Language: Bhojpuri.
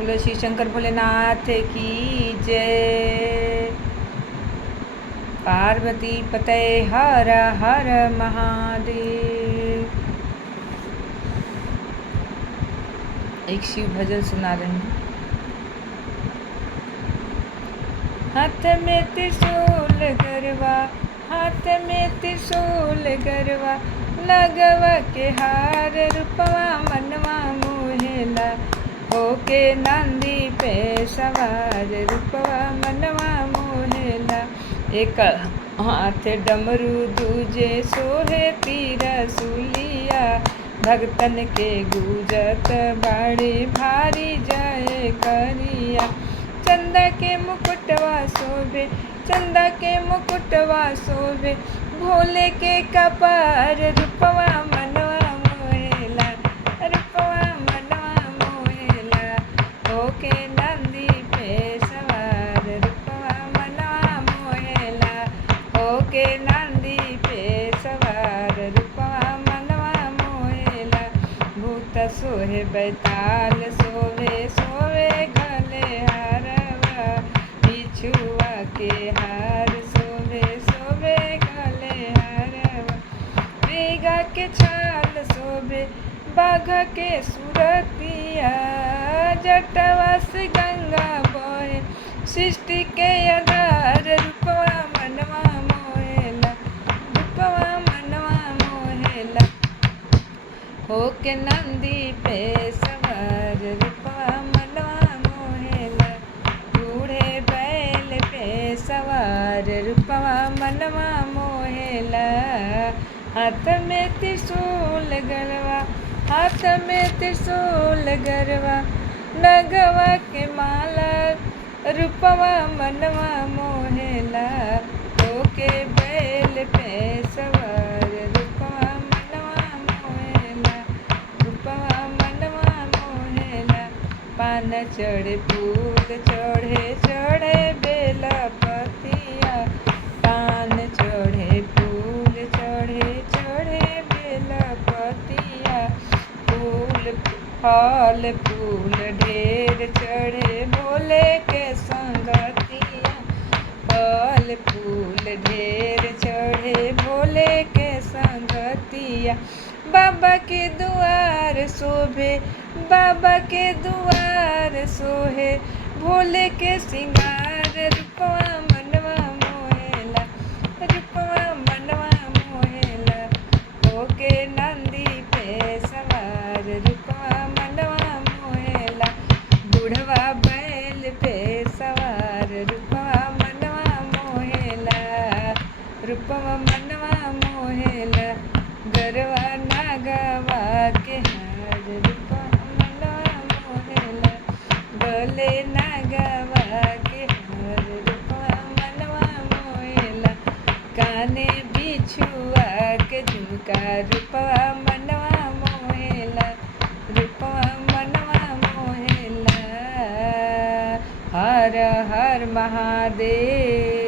बोलो श्री शंकर भोलेनाथ की जय। पार्वती पते हर हर महादेव। एक शिव भजन सुना रही हूँ। हाथ में त्रिशूल गरवा, हाथ में त्रिशूल गरवा, लगवा के हार रूपवा मनवा मोहेला, होके नंदी पे सवार रूपवा मनवा मोहेला। एक हाथ डमरू दूजे सोहे तीर सुलिया, भगतन के गुजत बाड़ी भारी जय करिया। चंदा के मुकुटवा शोभे, चंदा के मुकुटवा शोभे, भोले के कपार रूपवा मनवा मोहेला, रूपवा मनवा मोहेला, होके नंदी पे सवार रूपवा मनवा मोहेला, होके नंदी पे सवार रूपवा मनवा मोहेला। भूत सोहे बैताल सोवे सोवे गले हारवा, बिछुआ के हार सोवे सोवे गले हारवा। मृगा के छाल शोभे, बाघ के सुरतिया, जटवा से गंगा बहे, सृष्टि के आधार रूपवा मनवा मोहेला, रूपवा मनवा मोहेला, होके नंदी पे सवार रूपवा मनवा मोहेला, बूढ़े बैल पे सवार रूपवा मनवा मोहेला। हाथ में त्रिशूल गरवा, हाथ में त्रिशूल गरवा, नगवा के माला रूपवा मनवा मोहेला, होके बैल पे सवार रूपवा मनवा मोहेला, रूपवा मनवा मोहेला। पान चढ़े फूल चढ़े चढ़े बेला पतिया, पान चढ़े फूल चढ़े चढ़े बेला पतिया, फूल फल फूल ढेर चढ़े भोले के संगतिया, फल फूल ढेर चढ़े भोले के संगतिया। बाबा के दुआर शोभे, बाबा के दुआर सोहे, भोले के सिंगार रूपवा मनवा मोहेला, रूपवा मनवा मोहेला, होके नंदी पे सवार रूपवा मनवा मोहेला, बुढ़वा बैल पे सवार रूपवा मनवा मोहेला, रूपवा मनवा मोहेला, गरवा नागवा के हार रूपवा मनवा मोहेला, गले नागवा के हार रूपवा मनवा मोहेला, काने बिछुआ के झुमका रूपवा मनवा मोहेला, रूपवा मनवा मोहेला। हर हर महादेव।